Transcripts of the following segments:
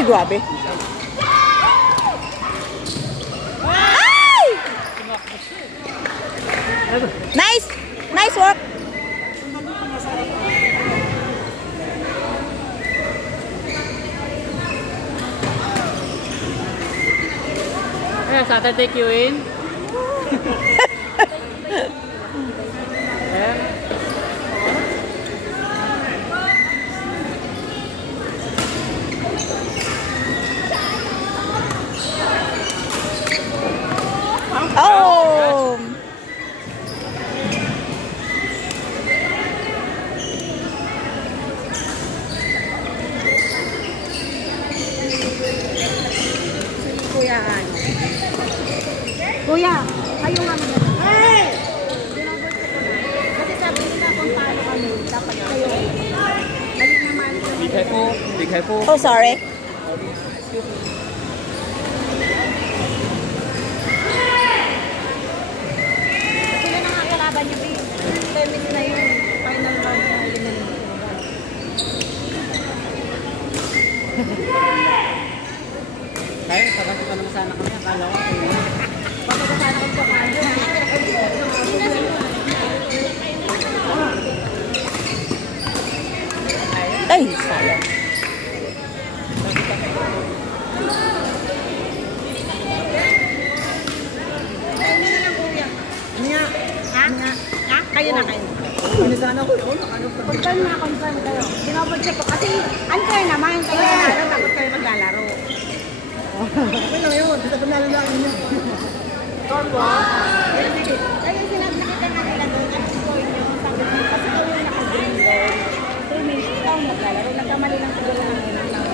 Ay, grabe. Ay! Nice! Nice work! Hey, Saturday take you in. Oh! Kuya, ayaw nga mga. Hey! Kasi sabi nila kung paano kami, dapat kayo. Mali naman. Be careful. Be careful. Oh, sorry. Sila na nga kalaban niya, babe. 10 minutes na yun. Final round na yun na yun. Kaya, pagkakit pa naman sana kami. Akala ko. Pagkakasana ko po kanya. Ay, sayang. Nga. Ha? Ha? Kayo na kayo. Sana ko yun. Confirm na, confirm kayo. Pinapag-check ko. Kasi unfair naman. Kayo nanalo, tapos kayo maglalaro. Okay lang yun. Basta panalo lang niyo. Corpo? Kaya sinabi nakita nga nila doon, ang score nyo, sabi nyo, kasi kami yung naka-green doon. 3 minutes, ikaw maglalaro. Nagkamali lang siguro ng ilang tao.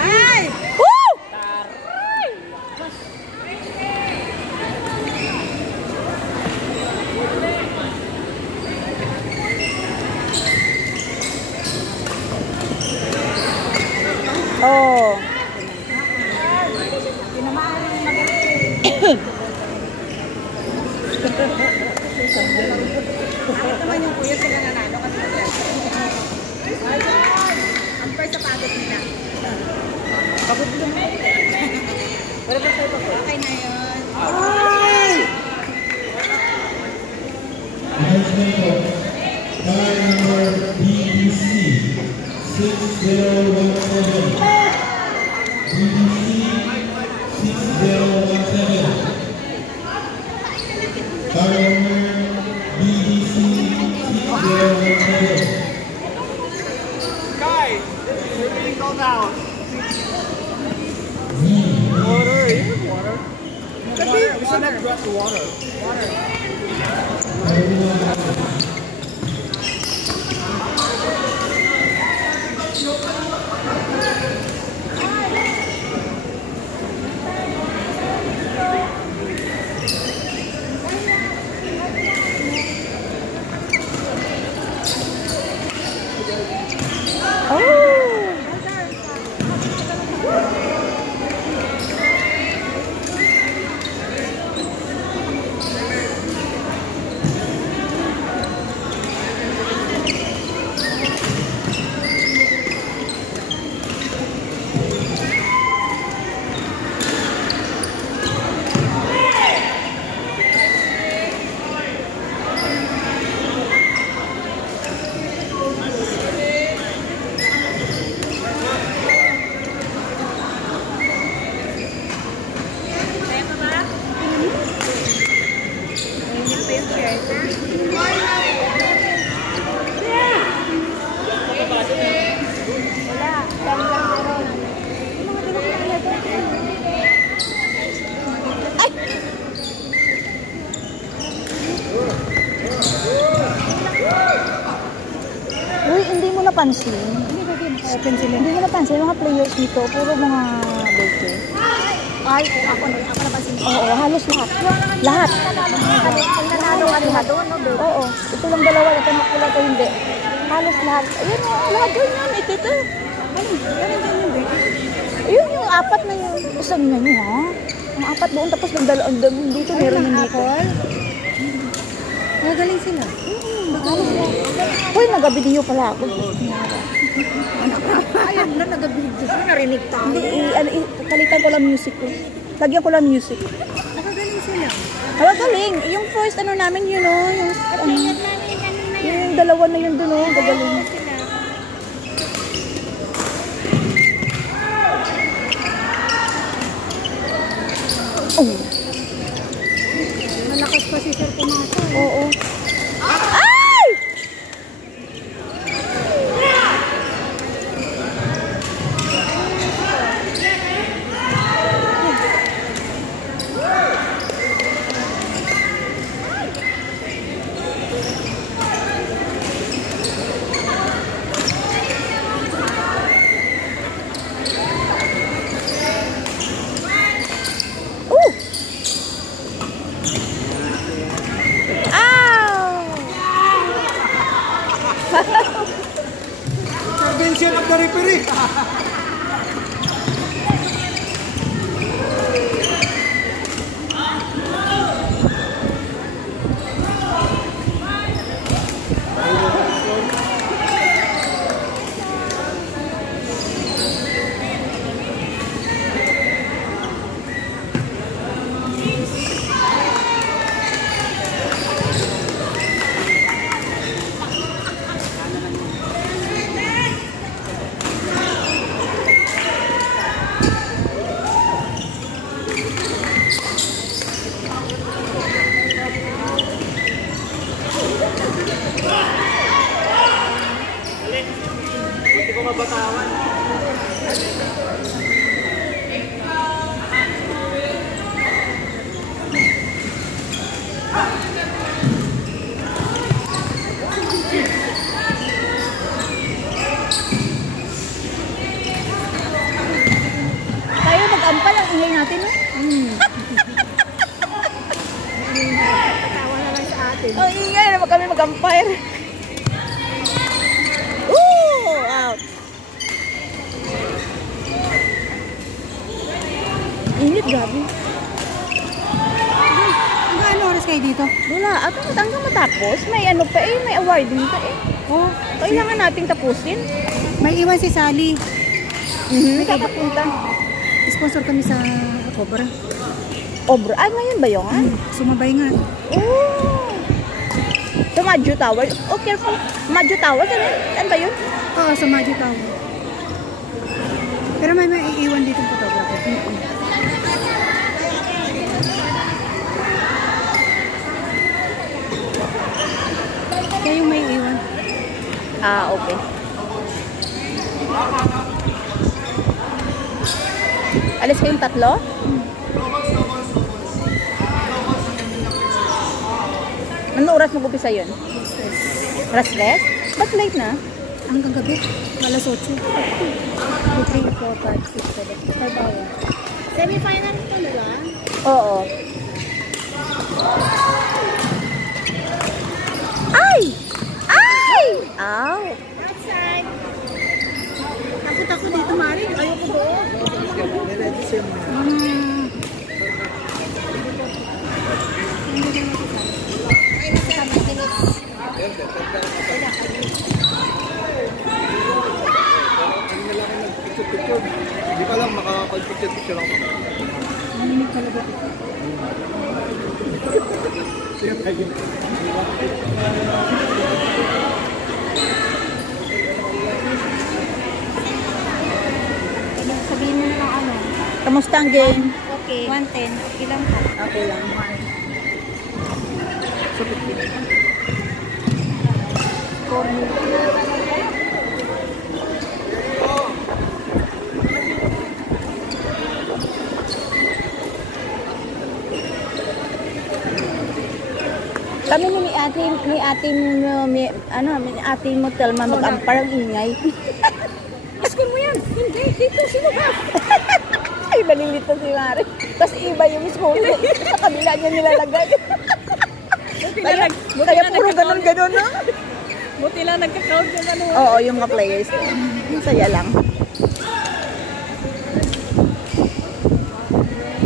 Ay! Woo! Oh. Tinamaan yung magaling. Bakit naman yung kuya sila nanalo kasi maglalaro? Ang first sa pagod nila. Pagod lang. Wala pa tayo pagod. Okay na yun. Ay! Car number BBC 6017. BBC 6017. Car number BBC 6017. Guys, we're being called out. Water, even water. Water, we should have dressed the water. Water. Uy, hindi mo napansin. Hindi mo napansin, mga players dito, puro mga birthday. Ay, ako napansin ko. Oo, halos lahat. Lahat. Ang nanalo ka lahat doon, no, babe? Oo, ito lang dalawa, ito nakula ito hindi. Halos lahat. Ayun, lahat yun yun. Ito. Ayun yung apat na yun. Isang na yun, ha? Ang apat doon, tapos ng dalawang dito, meron yung dito. Magaling sila. Uy, nag-video pala ako. Ayan na, nag-video siya. Narinig tayo. Hindi, palitan ko lang music ko. Lagyan ko lang music. Nakagaling sila. Galing. Yung first ano namin yun o. Yung, yung dalawa na yun dun o. Gagaling. Oh. Malakas pa si Sir Pumato. Oo. Ay! Intervention of the referee. Tayo mag-ampal ang ingay natin, no? Tawa na lang sa atin. Oh, ingay na kami mag-umpire. Ooh! Out! Init, gabi. Ano oras kayo dito? Wala, at hanggang matapos, may ano pa eh, may awarding pa eh. Oh, kailangan nating tapusin. May iwan si Sally. Saan papunta? Sponsor kami sa Cobra. Obra, ngayon ba yun? Sumabay nga. Oh! Sa Maggio Tower. Oh, careful. Maggio Tower, saan ba yun? Oo, sa Magic Tower. Pero may iiwan dito ng photographer. Kaya yung may iwan. Ah, okay. Alis kayong tatlo? Anong oras mag-upisa yun? Restless? Ba't late na? Hanggang gabi. Alas 8. 2, 3, 4, 5, 6, 7. 5 hours. Semi-final ito, diba? Oo. Ay! Ay! Ow! Outside. Takot ako dito, Mari. Ayoko doon. Hindi pa lang makakapag-picture ako. Sabihin mo na lang ano. Kamusta ang game? Okay. 110. Ilang ka? Okay lang. Kami ni ate mo Telma mag-ampar ang ingay. Iskon mo yan. Hindi. Dito. Sino ka? Ay, nalilito si Mari. Tapos iba yung school. Sa kabila niya nilalagay. Kaya puro ganun-ganun, no? Buti lang nagka-count yung ano. Oo, yung mga players. Saya lang.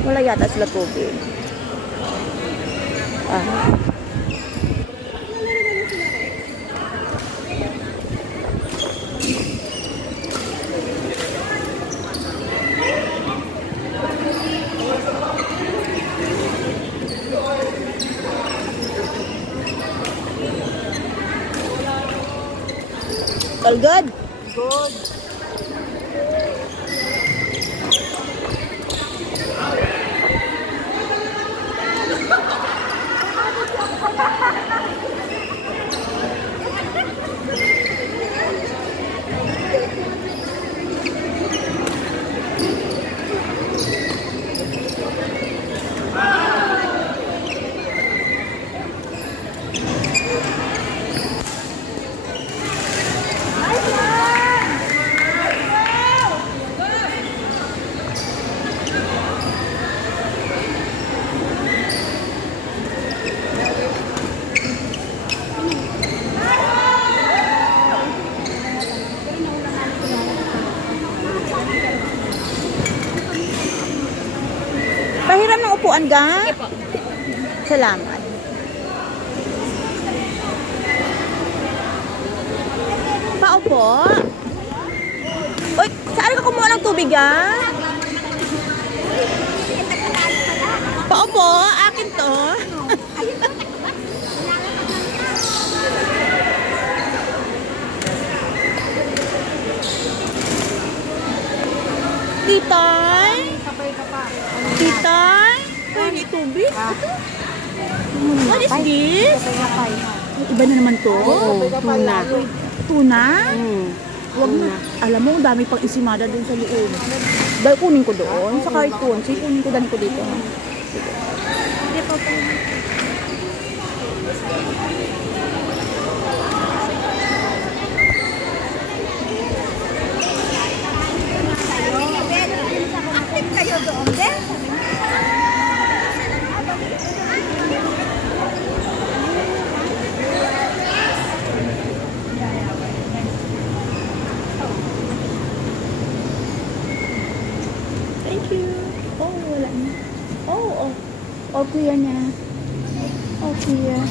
Wala yata sila tubig. Ah. All good? Good. Pahiram ng upuan ga? Salamat. Paupo. Uy, saan ka kumuha ng tubig ga? Paupo, akin to. Titay? Titay? Pwede tubig? What is this? Iba na naman to. Tuna. Tuna? Wag na. Alam mo, ang dami pang isimada dun sa loob. Dahil kunin ko doon. Sa carton. Sige, kunin ko dahil ko dito. Hindi pa po. Active kayo doon din? Thank you. Oh, wala na. Oh, oh. Oh, clear na. Oh, clear.